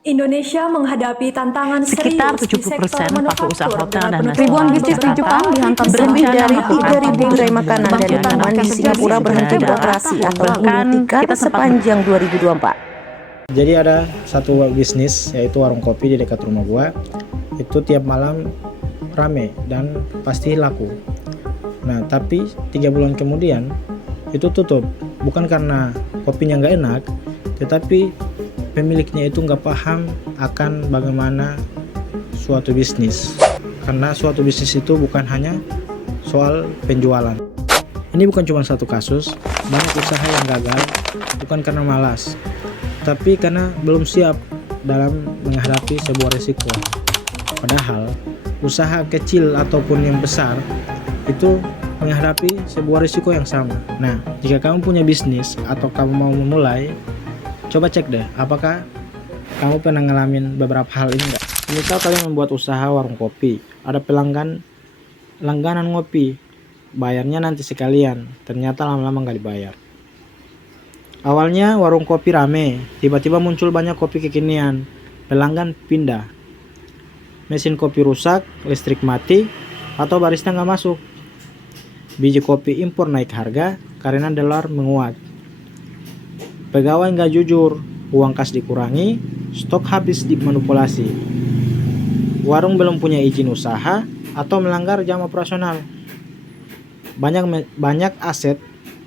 Indonesia menghadapi tantangan Sekitar serius di 70% sektor pelaku usaha hotel dan penutupan Ribuan bisnis di beberapa Jepang dihantam lebih dari 3.000 gerai makanan dan minuman di Singapura berhenti beroperasi atau gulung tikar sepanjang 2024. Jadi ada satu bisnis yaitu warung kopi di dekat rumah gua. Itu tiap malam rame dan pasti laku. Nah tapi 3 bulan kemudian itu tutup. Bukan karena kopinya nggak enak, tetapi pemiliknya itu nggak paham akan bagaimana suatu bisnis. Karena suatu bisnis itu bukan hanya soal penjualan. Ini bukan cuma satu kasus, banyak usaha yang gagal bukan karena malas, tapi karena belum siap dalam menghadapi sebuah risiko. Padahal usaha kecil ataupun yang besar itu menghadapi sebuah risiko yang sama. Nah, jika kamu punya bisnis atau kamu mau memulai, coba cek deh apakah kamu pernah ngalamin beberapa hal ini enggak. Misal kalian membuat usaha warung kopi, ada langganan ngopi, bayarnya nanti sekalian, ternyata lama-lama nggak dibayar. Awalnya warung kopi rame, tiba-tiba muncul banyak kopi kekinian, pelanggan pindah. Mesin kopi rusak, listrik mati, atau barista nggak masuk. Biji kopi impor naik harga karena dolar menguat. Pegawai nggak jujur, uang kas dikurangi, stok habis dimanipulasi. Warung belum punya izin usaha atau melanggar jam operasional. Banyak aset,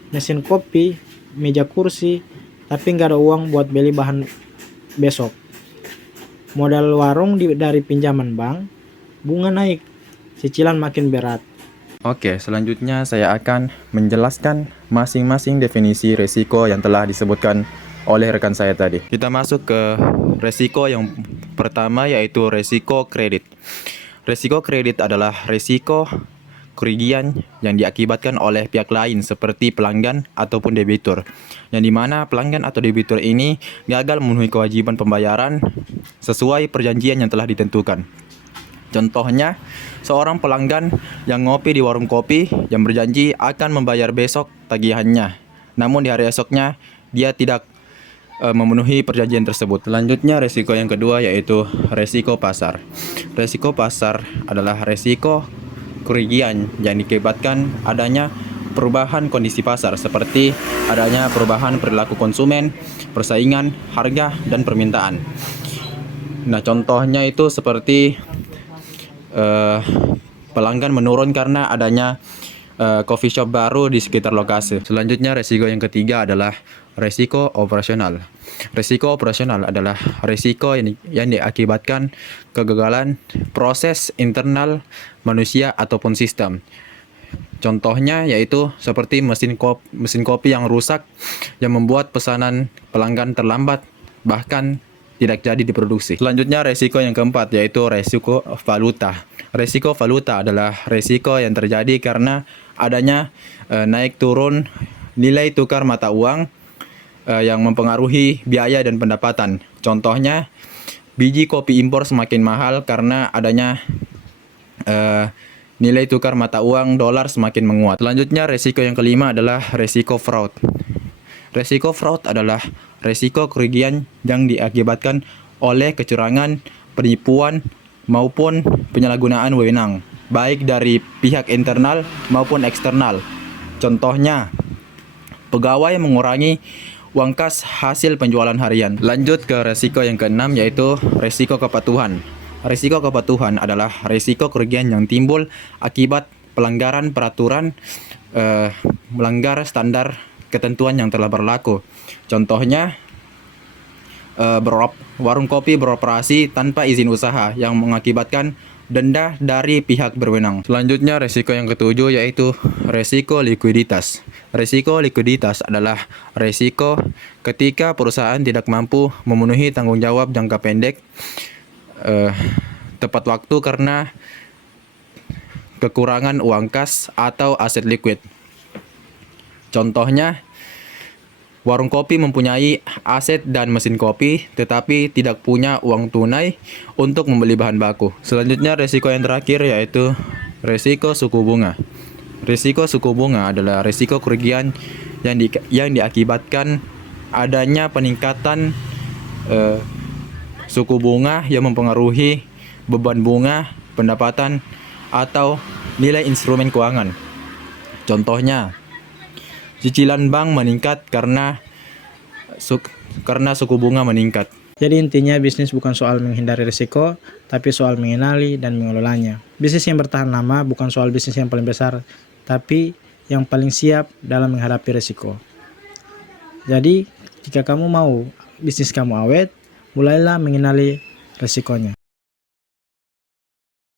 mesin kopi, meja kursi, tapi nggak ada uang buat beli bahan besok. Modal warung dari pinjaman bank, bunga naik, cicilan makin berat. Oke, selanjutnya saya akan menjelaskan masing-masing definisi resiko yang telah disebutkan oleh rekan saya tadi. Kita masuk ke resiko yang pertama, yaitu resiko kredit. Resiko kredit adalah resiko kerugian yang diakibatkan oleh pihak lain seperti pelanggan ataupun debitur, yang dimana pelanggan atau debitur ini gagal memenuhi kewajiban pembayaran sesuai perjanjian yang telah ditentukan. Contohnya, seorang pelanggan yang ngopi di warung kopi yang berjanji akan membayar besok tagihannya, namun di hari esoknya dia tidak memenuhi perjanjian tersebut. Selanjutnya, resiko yang kedua yaitu resiko pasar. Resiko pasar adalah resiko kerugian yang diakibatkan adanya perubahan kondisi pasar seperti adanya perubahan perilaku konsumen, persaingan, harga, dan permintaan. Nah, contohnya itu seperti pelanggan menurun karena adanya coffee shop baru di sekitar lokasi. Selanjutnya, resiko yang ketiga adalah resiko operasional. Resiko operasional adalah resiko yang diakibatkan kegagalan proses internal manusia ataupun sistem. Contohnya yaitu seperti mesin kopi yang rusak yang membuat pesanan pelanggan terlambat, bahkan tidak jadi diproduksi. Selanjutnya, resiko yang keempat yaitu resiko valuta. Resiko valuta adalah resiko yang terjadi karena adanya naik turun nilai tukar mata uang yang mempengaruhi biaya dan pendapatan. Contohnya, biji kopi impor semakin mahal karena adanya nilai tukar mata uang dolar semakin menguat. Selanjutnya, resiko yang kelima adalah resiko fraud. Resiko fraud adalah resiko kerugian yang diakibatkan oleh kecurangan, penipuan, maupun penyalahgunaan wewenang, baik dari pihak internal maupun eksternal. Contohnya, pegawai mengurangi uang kas hasil penjualan harian. Lanjut ke resiko yang keenam yaitu resiko kepatuhan. Resiko kepatuhan adalah resiko kerugian yang timbul akibat pelanggaran peraturan, melanggar standar ketentuan yang telah berlaku. Contohnya, warung kopi beroperasi tanpa izin usaha yang mengakibatkan denda dari pihak berwenang. Selanjutnya, resiko yang ketujuh yaitu resiko likuiditas. Resiko likuiditas adalah resiko ketika perusahaan tidak mampu memenuhi tanggung jawab jangka pendek tepat waktu karena kekurangan uang kas atau aset likuid. Contohnya, warung kopi mempunyai aset dan mesin kopi, tetapi tidak punya uang tunai untuk membeli bahan baku. Selanjutnya, resiko yang terakhir yaitu resiko suku bunga. Risiko suku bunga adalah risiko kerugian yang diakibatkan adanya peningkatan suku bunga yang mempengaruhi beban bunga, pendapatan, atau nilai instrumen keuangan. Contohnya, cicilan bank meningkat karena suku bunga meningkat. Jadi intinya bisnis bukan soal menghindari risiko, tapi soal mengenali dan mengelolanya. Bisnis yang bertahan lama bukan soal bisnis yang paling besar, tapi yang paling siap dalam menghadapi risiko. Jadi, jika kamu mau bisnis kamu awet, mulailah mengenali risikonya.